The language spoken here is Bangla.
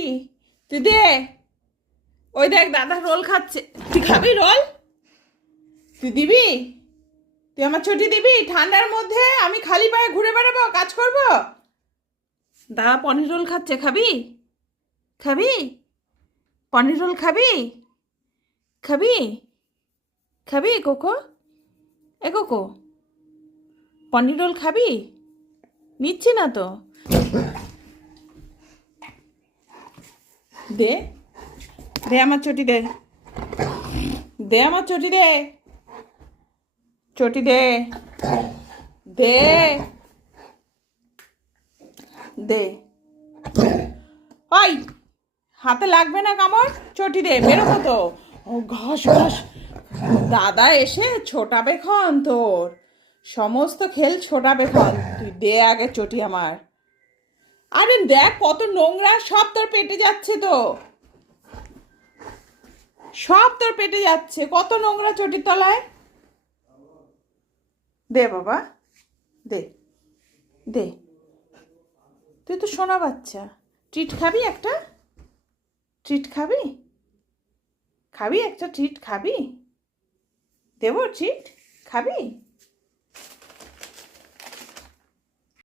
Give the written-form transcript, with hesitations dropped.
চটি তুই দে। ওই দেখ দাদা রোল খাচ্ছে, তুই খাবি রোল? তুই দিবি? তুই আমার চটি দিবি? ঠান্ডার মধ্যে আমি খালি পায়ে ঘুরে বেড়াবো, কাজ করব? দাদা পনির রোল খাচ্ছে, খাবি? খাবি? পনির রোল খাবি? খাবি? খাবি কোকো? এ কোকো, পনির রোল খাবি? নিচ্ছি না তো। দে, দে আমার চটি দে, দে আমার চটি দে, চটি দে, দে, দে। ওই হাতে লাগবে না কামড়, চটি দে, বেরোবো তো। ও ঘস ঘস, দাদা এসে ছোটাবে খন তোর, সমস্ত খেল ছোটাবে খন। তুই দে আগে চটি আমার। আরে দেখ কত নোংরা, সব তোর পেটে যাচ্ছে তো, সব তোর পেটে যাচ্ছে, কত নোংরা চটির তলায়। দে বাবা, দে, দে। তুই তো সোনা বাচ্চা, ট্রিট খাবি একটা? ট্রিট খাবি? খাবি একটা ট্রিট খাবি? দেবো ট্রিট? খাবি?